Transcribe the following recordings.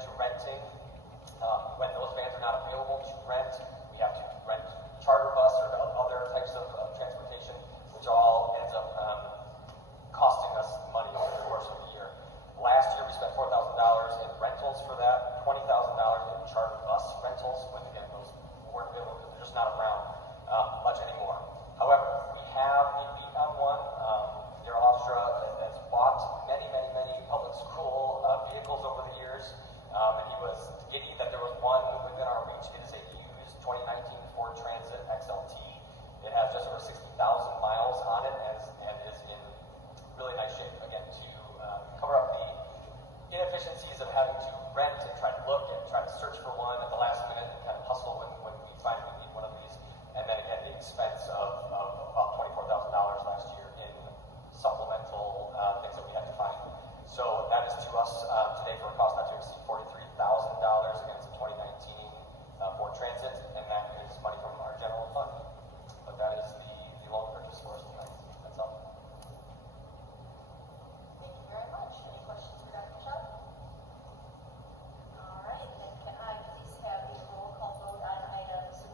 to renting. When those vans are not available to rent, we have to rent charter bus or other types of transportation, which all ends up costing us money over the course of the year. Last year we spent $4,000 in rentals for that, $20,000 in charter bus rentals, when again those weren't available because they're just not around much anymore. However, we have a beat on one. Dear Hofstra has bought many public school vehicles over the years, and he was giddy that there was one within our reach. It is a used 2019 Ford Transit XLT. It has just over 60,000 miles on it and is in really nice shape. Again, to cover up the inefficiencies of having to rent and try to look and try to search for one at the last minute and kind of hustle when we find we need one of these. And then again, the expense of about $24,000 last year in supplemental things that we had to find. So that is to us today for a cost not to exceed $43,000. Again, it's a 2019 Ford Transit, and that is money from our general fund. But that is the loan purchase for us tonight. That's all. Thank you very much. Any questions for Dr. Shutt? All right, then can I please have the roll call vote on items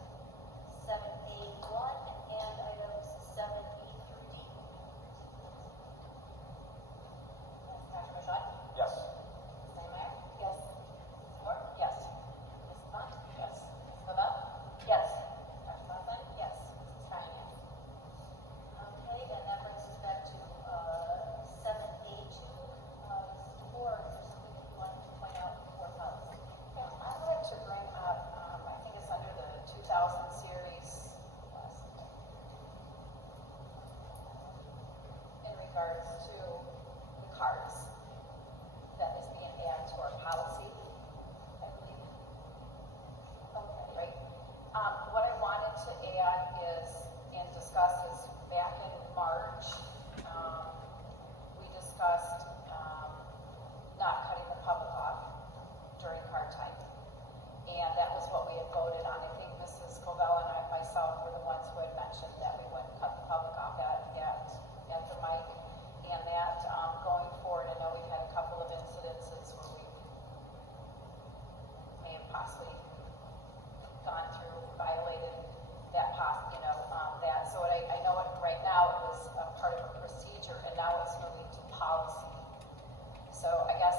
7A1 and items 7A through D? Yes, Dr. Shutt? Yes. Ms. Steinmeier? Yes. Ms. Moore? Yes. Ms. Bunt? Yes. Ms. Lavelle? Yes. Dr. Buntline? Yes. Mrs. Stein, yes. Okay, then that brings us back to 7A2. Or something that you wanted to point out for policy. Yeah, I'd like to bring up, I think it's under the 2000 series, in regards to the cards that is being added to our policy, I believe. Okay, right? What I wanted to add is, and discuss is, back in March, we discussed not cutting the public off during card time. And that was what we had voted on. I think Mrs. Covell and myself were the ones who had mentioned that we wouldn't cut the public off at the mic. And that going forward, I know we've had a couple of incidences where we may have possibly gone through, violated that that. So I know it right now it was a part of a procedure, and now it's moving to policy. So I guess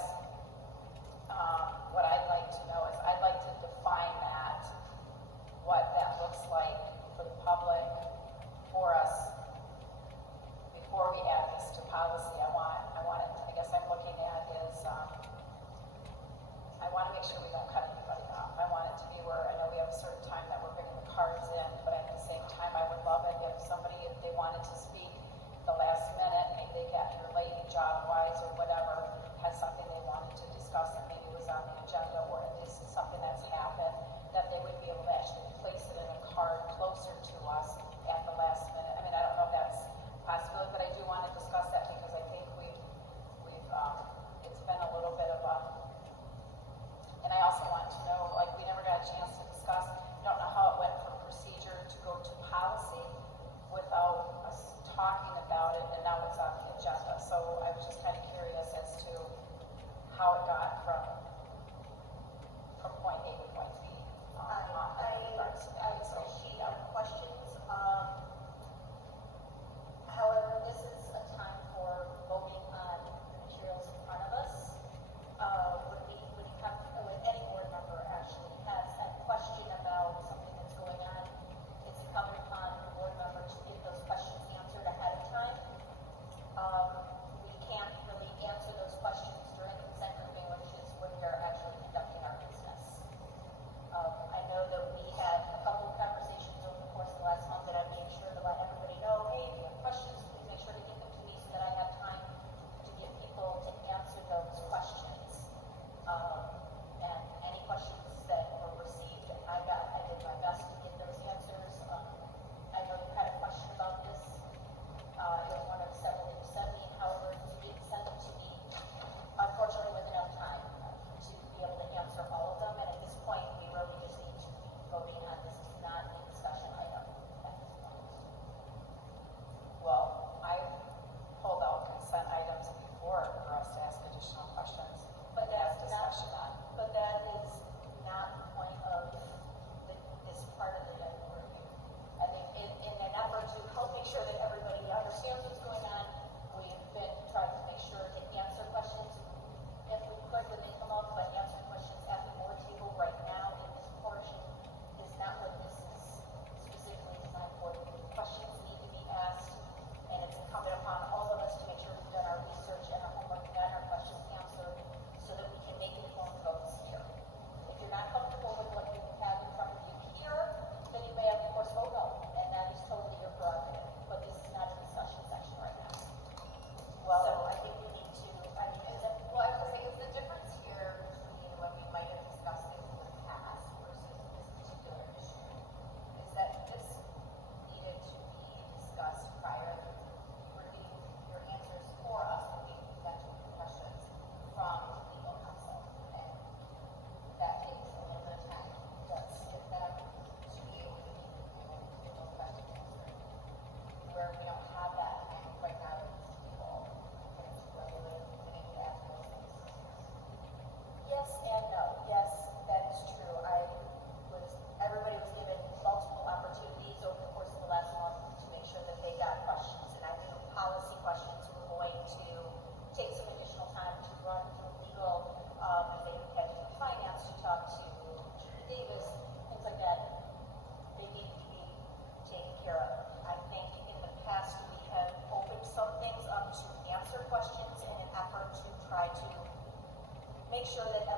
what I'd like to know is I'd like to define that, what that looks like for the public, for us, before we add this to policy. I want it, I guess I'm looking at is, I want to make sure we don't cut anybody off. I want it to be where, I know we have a certain time that we're bringing the cards in, but at the same time, I would love it if somebody, if they wanted to speak the last minute, maybe they got here late, job-wise or whatever, had something they wanted to discuss that maybe was on the agenda, or at least something that's happened, that they would be able to actually place it in a card closer to us at the last minute. I mean, I don't know if that's possible, but I do want to discuss that because I think it's been a little bit of a, and I also want to know, like, we never got a chance to discuss, don't know how it went from procedure to go to policy without us talking about it, and now it's on the agenda. So I was just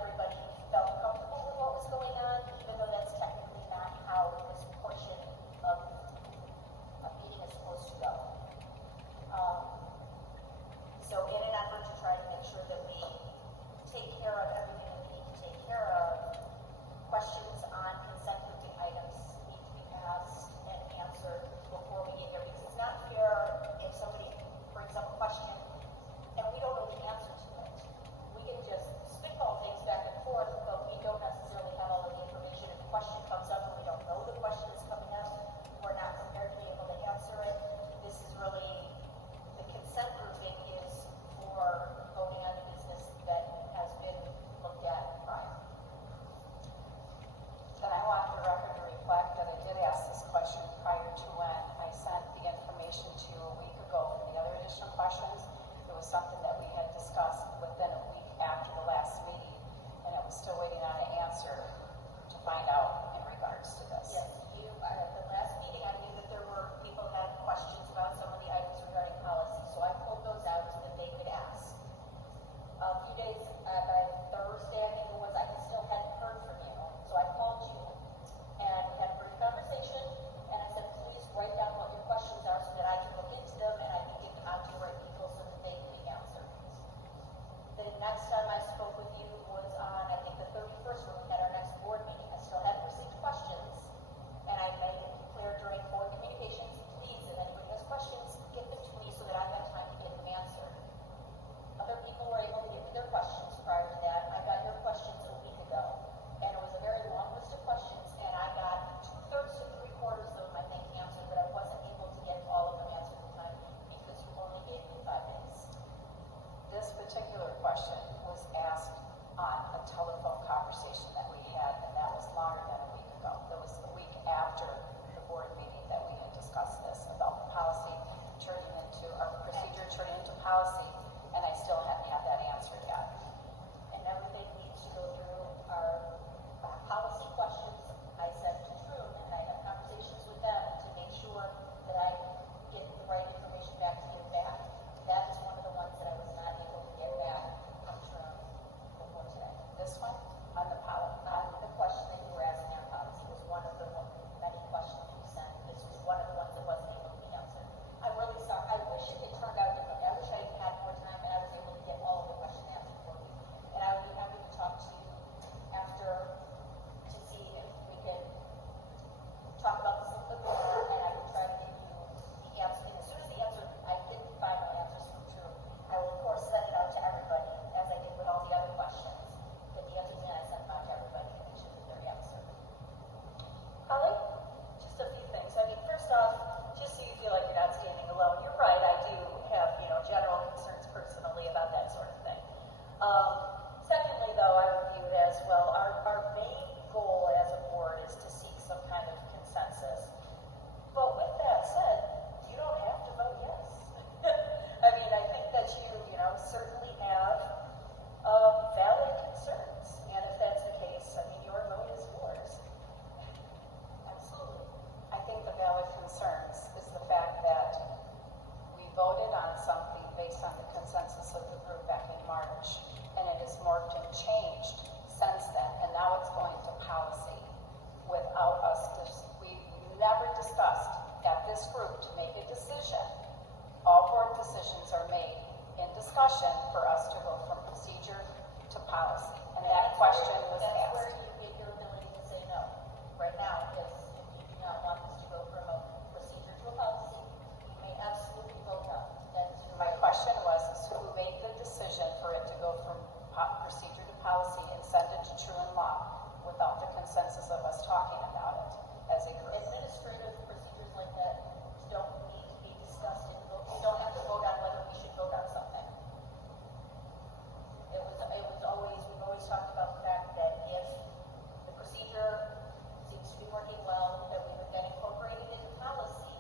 everybody felt comfortable with what was going on, even though that's technically not how this portion of a meeting is supposed to go. So in an effort to try to make sure that we take care of everything that we need to take care of, questions on consent items need to be asked and answered before we get here, because it's not fair if somebody brings up a question and we don't know the answer to it. We can just spitball things back and forth, but we don't necessarily have all of the information. If a question comes up and we don't know the question is coming up, we're not prepared to be able to answer it. This is really, the consent grouping is for voting on the business that has been looked at prior. Then I want the record to reflect that I did ask this question prior to when I sent the information to you a week ago for the other additional questions. It was something that we had discussed within a week after the last meeting, and it was still waiting on an answer to find out in regards to this. Yes, at the last meeting, I knew that there were people who had questions about some of the items regarding policy, so I pulled those out so that they could ask. A few days, by Thursday, I think it was, I still hadn't heard from you, so I called you, and we had a brief conversation, and I said, please write down what your questions are so that I can look into them, and I can get them out to the right people so that they can be answered. The next time I spoke with you was on, I think, the 31st, when we had our next board meeting. I still hadn't received questions, and I made it clear during board communications, please, if anybody has questions, get them to me so that I have time to get them answered. Other people were able to give me their questions prior to that. I got your questions a week ago, and it was a very long list of questions, and I got 2/3 to 3/4 of them, I think, answered, but I wasn't able to get all of them answered in time because you only gave me 5 days. This particular question was asked on a telephone conversation that we had, and that was longer than a week ago. That was a week after the board meeting that we had discussed this about the policy turning into, our procedure turning into policy, and I still hadn't had that answer yet. And everything needs to go through our policy questions. I sent to Troon, and I have conversations with them to make sure that I get the right information back to give back. That is one of the ones that I was not able to get back from Troon before today. This one on the policy. The question that you were asking on policy was one of the many questions you sent. This was one of the ones that wasn't able to be answered. I'm really sorry. I wish it had turned out differently. I wish I had had more time and I was able to get all of the questions answered for you. And I would be happy to talk to you after to see if we can talk about this a little bit more, and I can try to give you the answer. And as soon as the answer, I get the final answers from True, I will of course send it out to everybody, as I did with all the other questions. Get the answers in, I send them out to everybody to make sure that they're answered. Holly? Just a few things. I mean, first off, just so you feel like you're not standing alone, you're right, I do have, general concerns personally about that sort of thing. Secondly, though, I would view it as, well, our main goal as a board is to seek some kind of consensus. But with that said, you don't have to vote yes. I mean, I think that you certainly have valid concerns. And if that's the case, I mean, your vote is yours. Absolutely. I think the valid concerns is the fact that we voted on something based on the consensus of the group back in March, and it has morphed and changed since then, and now it's going to policy without us. We never discussed at this group to make a decision. All board decisions are made in discussion for us to go from procedure to policy, and that question was That's where asked. you get your ability to say no. Right now, if you do not want this to go from a procedure to a policy, you may absolutely vote no. That is your My right. question was, is who made the decision for it to go from procedure to policy and send it to True and Law without the consensus of us talking about it as a group? Administrative procedures like that don't need to be discussed and vote. We don't have to vote on whether we should vote on something. We've always talked about the fact that if the procedure seems to be working well, that we would then incorporate it into policy,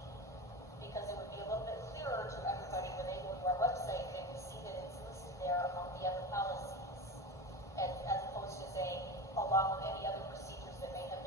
because it would be a little bit clearer to everybody when they go to our website, they would see that it's listed there among the other policies, as opposed to saying, along with any other procedures that may have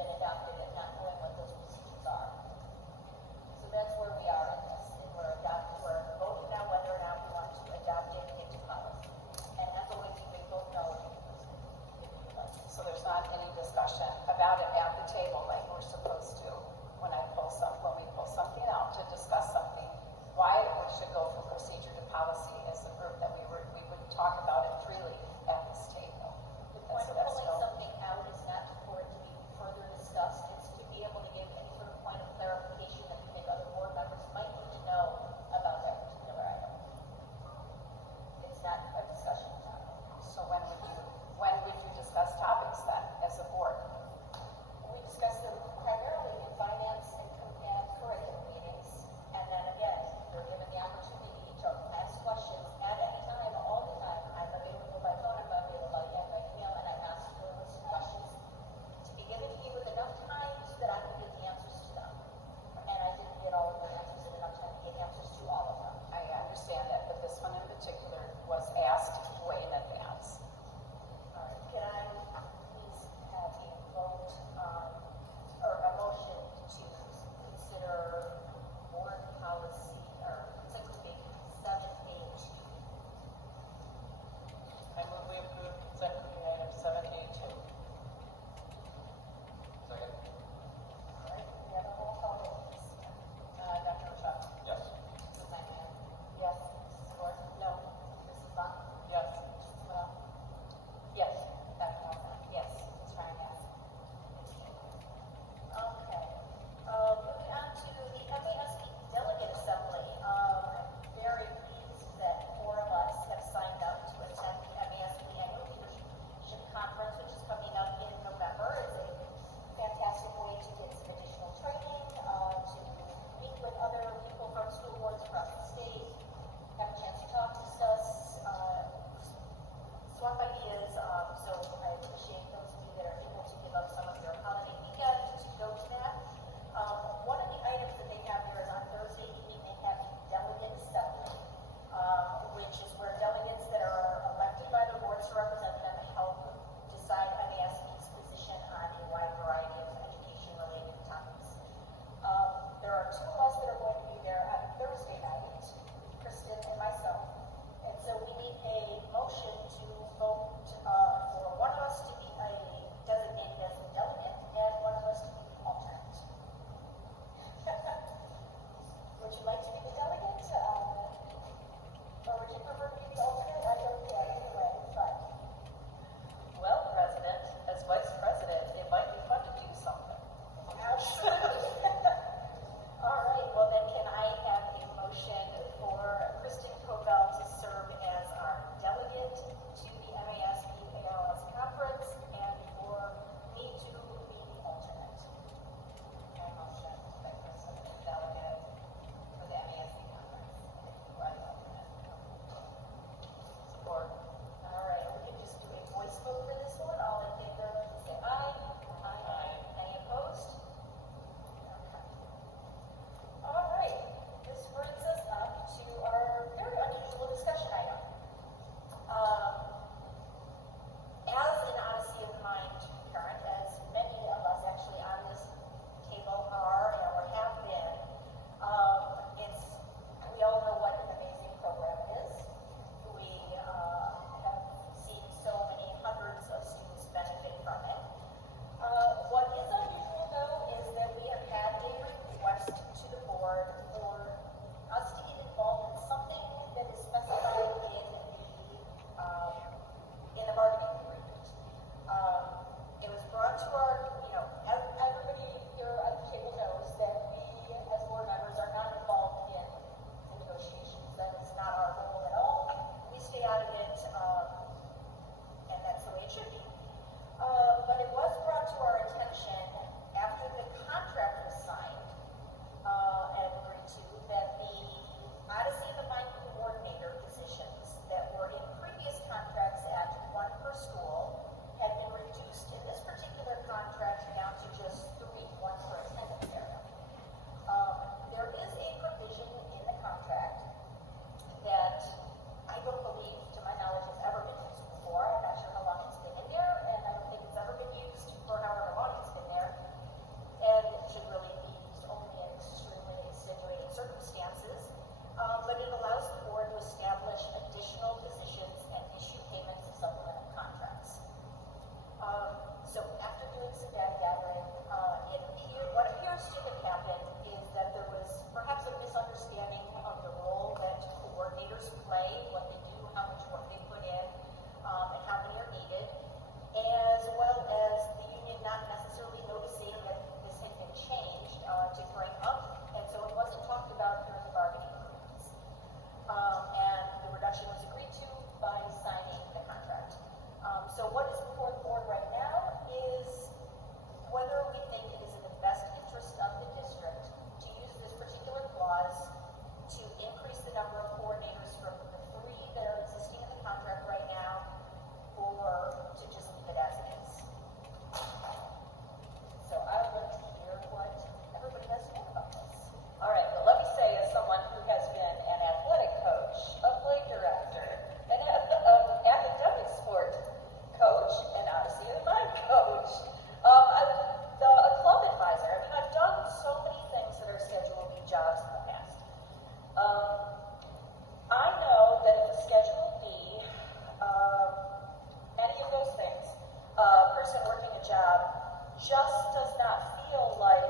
the job just does not feel like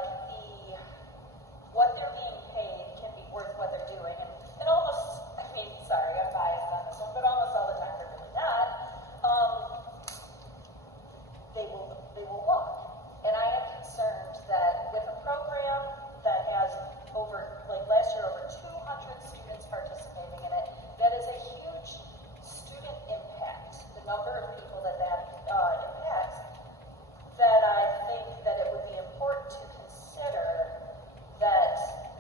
what they're being paid can be worth what they're doing. And almost, I mean, sorry, I'm biased on this one, but almost all the time they're really not. They will walk. And I am concerned that with a program that has last year, over 200 students participating in it, that is a huge student impact, the number of people that impacts, that I think that it would be important to consider that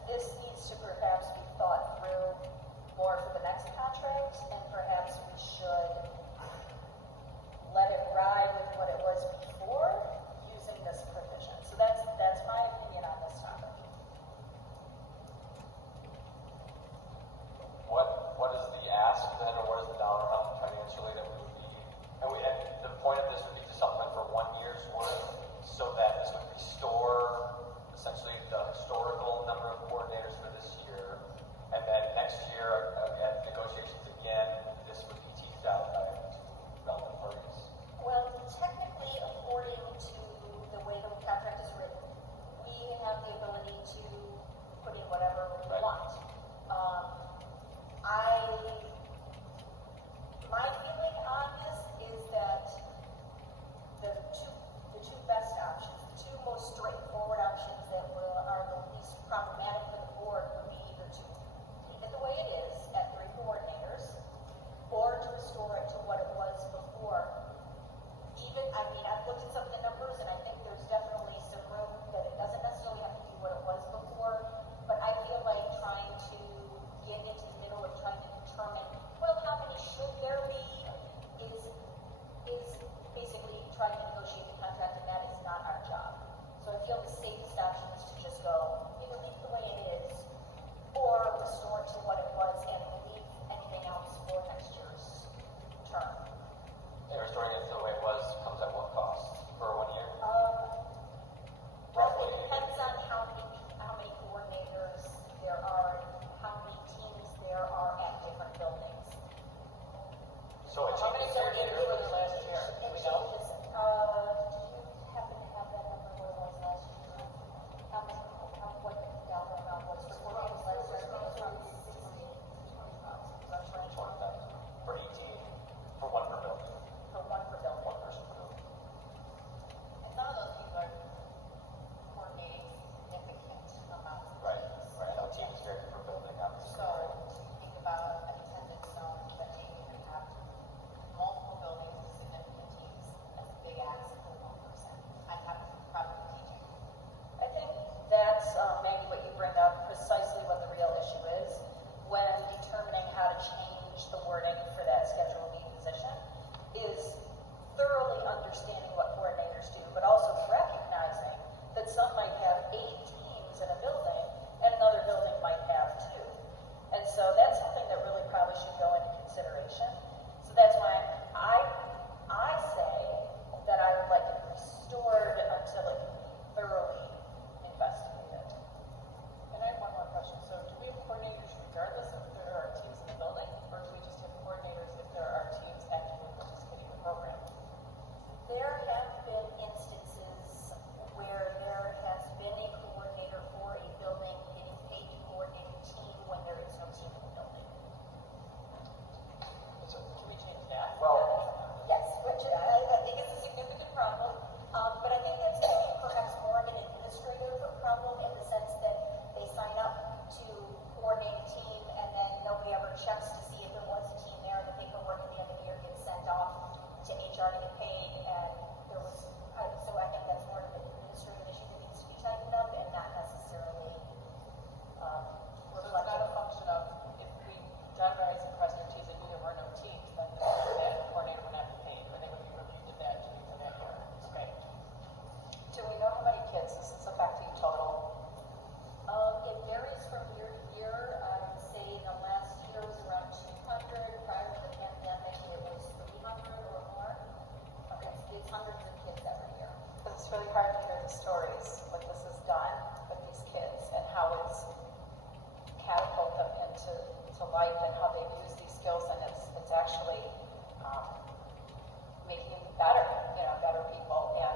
this needs to perhaps be thought through more for the next contract, and perhaps we should let it ride with what it was before using this provision. So that's my opinion on this topic. What is the ask then, or what is the dollar amount financially that we would need? And the point of this would be to supplement for 1 year's worth, so that this would restore essentially the historical number of coordinators for this year, and then next year at negotiations again, this would be teased out by relevant parties. Well, technically, according to the way the contract is written, we have the ability to put in whatever we Right. want. My feeling on this is that the two best options, the two most straightforward options that are the least problematic for the board would be either to leave it the way it is at 3 coordinators, or to restore it to what it was before. I've looked at some of the numbers, and I think there's definitely some room that it doesn't necessarily have to be what it was before, but I feel like trying to get into the middle of trying to determine, well, how many should there be, is basically trying to negotiate the contract, and that is not our job. So I feel the safest option is to just go, either leave it the way it is, or restore it to what it was and leave anything else for next year's term. And restoring it to the way it was comes at what cost for 1 year? Well, it depends on how many coordinators there are, how many teams there are at different buildings. So it How many changes year to coordinators year? were there last year? Do we know? Do you happen to have that number what it was last year? What the dollar amount was for coordinators last year? I think it was around 20,000 for 18, for one per building, for one per building. one person per building. And some of those people are coordinating significant amounts of Right, teams. right. Now, team is very different building, obviously. So you think about an attendance zone that maybe you have multiple buildings with significant teams. That's a big ask for one person on top of probably teaching. I think that's, Maggie, what you bring up, precisely what the real issue is when determining how to change the wording for that Schedule B position, is thoroughly understanding what coordinators do, but also recognizing that some might have 8 teams in a building and another building might have 2. And so that's something that really probably should go into consideration. So that's why I say that I would like it restored until it can be thoroughly investigated. And I have one more question. So do we have coordinators regardless if there are teams in the building, or do we just have coordinators if there are teams actively participating in the program? There have been instances where there has been a coordinator for a building getting paid to coordinate a team when there is no team in the building. So can we change that? Well, Yes, which I think is a significant problem, but I think that's maybe perhaps more of an administrative problem in the sense that they sign up to coordinate a team and then nobody ever checks to see if there was a team there, and the paperwork at the end of the year gets sent off to HR to get paid, and there was, so I think that's more of an administrative issue that needs to be tightened up and not necessarily So it's not reflective. a function of if we, John and I impressed our teams and knew there were no teams, then that coordinator would not be paid, or they would be relieved of that duty for that year. Okay. Do we know how many kids this is affecting total? It varies from year to year. I would say the last year was around 200. Prior to the pandemic, it was 300 or more. It's hundreds of kids every year. Because it's really hard to hear the stories, what this has done with these kids and how it's catapulted them into life and how they've used these skills, and it's actually making them better, better people. And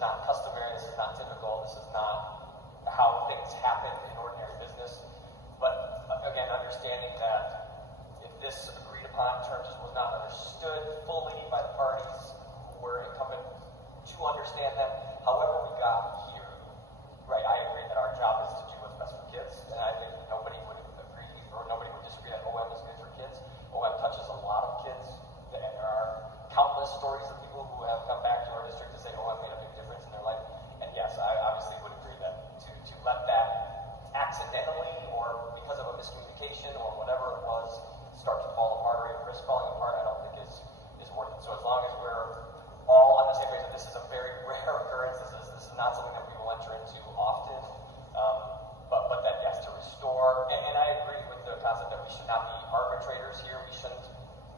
not customary, this is not typical, this is not how things happen in ordinary business. But again, understanding that if this agreed upon term just was not understood fully by the parties who were incumbent to understand them, however we got here, right, I agree that our job is to do what's best for kids, and I think nobody would agree, or nobody would disagree that OM is good for kids. OM touches a lot of kids, and there are countless stories of people who have come back to our district to say OM made a big difference in their life. And yes, I obviously would agree that to let that accidentally or because of a miscommunication or whatever it was start to fall apart or even risk falling apart, I don't think is worth it. So as long as we're all on the same page that this is a very rare occurrence, this is not something that we will enter into often, but that yes, to restore, and I agree with the concept that we should not be arbitrators here. We shouldn't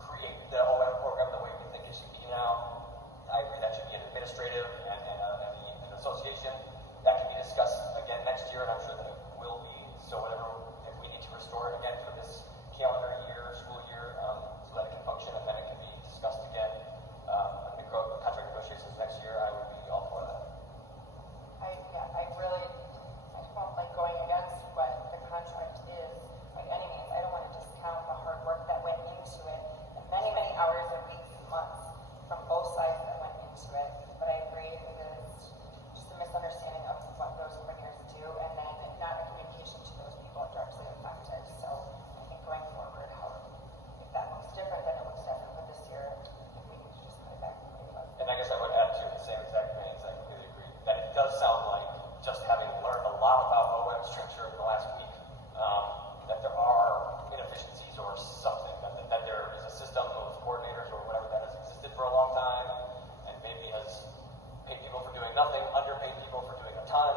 create the OM program the way we think it should be now. I agree that should be an administrative and an association. That can be discussed again next year, and I'm sure that it will be. So whatever, if we need to restore it again for this calendar year, school year, so that it can function and then it can be discussed again. The contract negotiations next year, I would be all for that. I don't like going against what the contract is by any means. I don't want to discount the hard work that went into it, and many, many hours and weeks and months from both sides that went into it. But I agree it is just a misunderstanding of what those coordinators do, and then not a communication to those people directly affected. So I think going forward, if that looks different, then it looks different. But this year, we need to just put it back in the way it was. And I guess I would add to the same exact veins, I completely agree, that it does sound like, just having learned a lot about OM structure in the last week, that there are inefficiencies or something, that there is a system of coordinators or whatever that has existed for a long time, and maybe has paid people for doing nothing, underpaid people for doing a ton,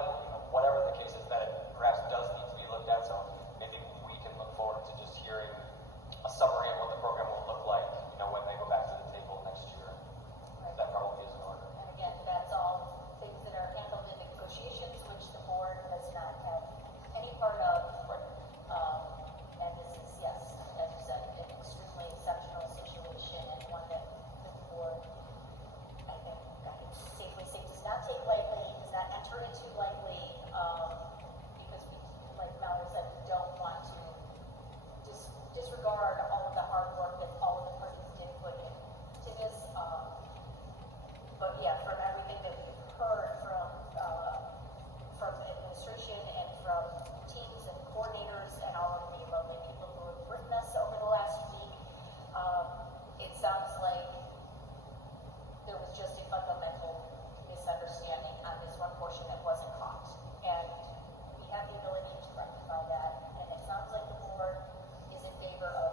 whatever the case is, that it perhaps does need to be looked at. So maybe we can look forward to just hearing a summary of what the program will look like, when they go back to the table next year. That probably is in order. And again, that's all things that are handled in negotiations, which the board does not have any part of. And this is, yes, as you said, an extremely exceptional situation and one that the board, I think I can safely say, does not take lightly, does not enter into lightly, because we, like Mallory said, we don't want to disregard all of the hard work that all of the parties did put into this. But yeah, from everything that we've heard from the administration and from teams and coordinators and all of the lovely people who have written us over the last week, it sounds like there was just a fundamental misunderstanding on this one portion that wasn't caught. And we have the ability to rectify that. And it sounds like the board is in favor of